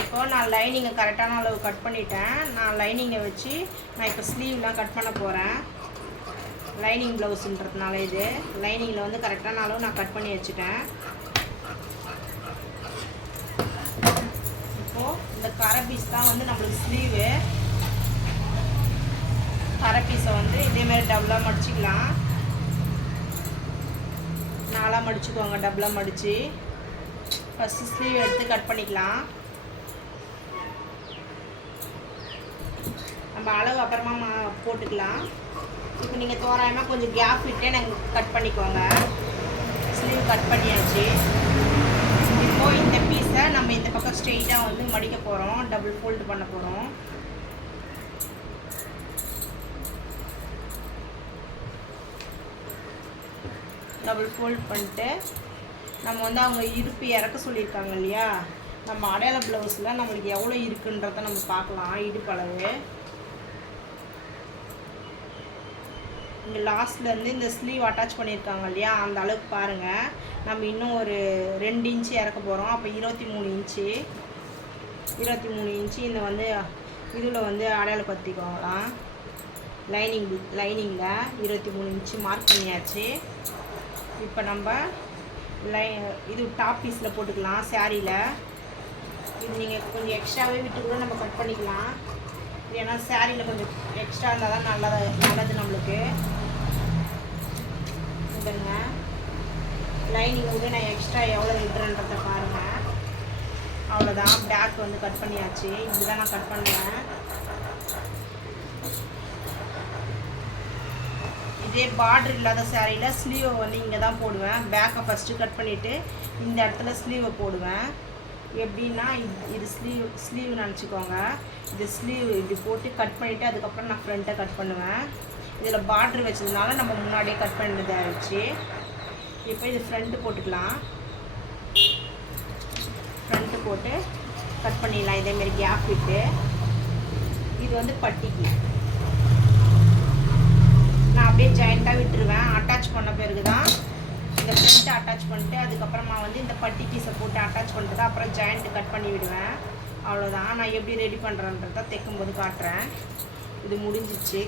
இப்போது நான் லைனிங்கை கரெக்டான அளவு கட் பண்ணிட்டேன். நான் லைனிங்கை வச்சு நான் இப்போ ஸ்லீவ்லாம் கட் பண்ண போகிறேன். லைனிங் ப்ளவுஸுன்றதுனால இது லைனிங்கில் வந்து கரெக்டான அளவு நான் கட் பண்ணி வச்சுட்டேன். இப்போது இந்த கரை பீஸ் தான் வந்து நம்மளுக்கு ஸ்லீவு. கரை பீஸை வந்து இதேமாதிரி டபுளாக மடிச்சிக்கலாம். 4ஆக மடிச்சுக்கோங்க. டபுளாக மடித்து ஃபஸ்ட்டு ஸ்லீவ் எடுத்து கட் பண்ணிக்கலாம். நம்ம அளவு அப்புறமா போட்டுக்கலாம். இப்போ நீங்கள் தோராயமாக கொஞ்சம் கேப் விட்டே நாங்கள் கட் பண்ணிக்கோங்க. ஸ்லீவ் கட் பண்ணியாச்சு. இப்போது இந்த பீஸை நம்ம இந்த பக்கம் ஸ்ட்ரெயிட்டாக வந்து மடிக்க போகிறோம். டபுள் ஃபோல்டு பண்ண போகிறோம். டபுள் ஃபோல்ட் பண்ணிட்டு நம்ம வந்து அவங்க இருப்பு இறக்க சொல்லியிருக்காங்க இல்லையா, நம்ம அடையாள ப்ளவுஸில் நம்மளுக்கு எவ்வளோ இருக்குன்றத நம்ம பார்க்கலாம். இடுப்பளவு இங்கே லாஸ்ட்லேருந்து இந்த ஸ்லீவ் அட்டாச் பண்ணியிருக்காங்க இல்லையா, அந்த அளவுக்கு பாருங்கள். நம்ம இன்னும் ஒரு 2 இன்ச்சு இறக்க போகிறோம். அப்போ 23 இன்ச்சு. 23 இன்ச்சு இந்த வந்து இதில் வந்து அடையாளம் பற்றிக்கோங்களாம். லைனிங்கில் 23 இன்ச்சு மார்க் பண்ணியாச்சு. இப்போ நம்ம இது டாப் பீஸில் போட்டுக்கலாம். சாரியில் இது நீங்கள் கொஞ்சம் எக்ஸ்ட்ராவே விட்டு கூட நம்ம கட் பண்ணிக்கலாம். ஏன்னா சாரியில் கொஞ்சம் எக்ஸ்ட்ரா இருந்தால் தான் நல்லது நம்மளுக்கு. இதுங்க லைனிங் வந்து நான் எக்ஸ்ட்ரா எவ்வளோ விட்டுறேன்றதை பாருங்கள். அவ்வளோதான். பேக் வந்து கட் பண்ணியாச்சு. இதுதான் நான் கட் பண்ணுவேன். இதே பார்டர் இல்லாத சாரியில் ஸ்லீவை வந்து இங்கே தான் போடுவேன். பேக்கை ஃபஸ்ட்டு கட் பண்ணிவிட்டு இந்த இடத்துல ஸ்லீவை போடுவேன். எப்படின்னா இது ஸ்லீவ் நினச்சிக்கோங்க. இது ஸ்லீவ் இப்படி போட்டு கட் பண்ணிவிட்டு அதுக்கப்புறம் நான் ஃப்ரண்ட்டை கட் பண்ணுவேன். இதில் பார்டர் வச்சதுனால நம்ம முன்னாடியே கட் பண்ணுறது ஆகிடுச்சு. இப்போ இது ஃப்ரண்ட்டு போட்டுக்கலாம். ஃப்ரண்ட்டு போட்டு கட் பண்ணிடலாம். இதேமாரி கேப் விட்டு. இது வந்து பட்டிக்கு நான் அப்படியே ஜாயிண்ட்டாக விட்டுருவேன். அட்டாச் பண்ண பிறகு தான் இந்த ஃப்ரண்ட்டை அட்டாச் பண்ணிட்டு அதுக்கப்புறமா வந்து இந்த பட்டி பீஸை போட்டு அட்டாச் பண்ணிட்டு அப்புறம் ஜாயிண்ட்டு கட் பண்ணி விடுவேன். அவ்வளோதான். நான் எப்படி ரெடி பண்ணுறேன்றதை தைக்கும்போது காட்டுறேன். இது முடிஞ்சிச்சு.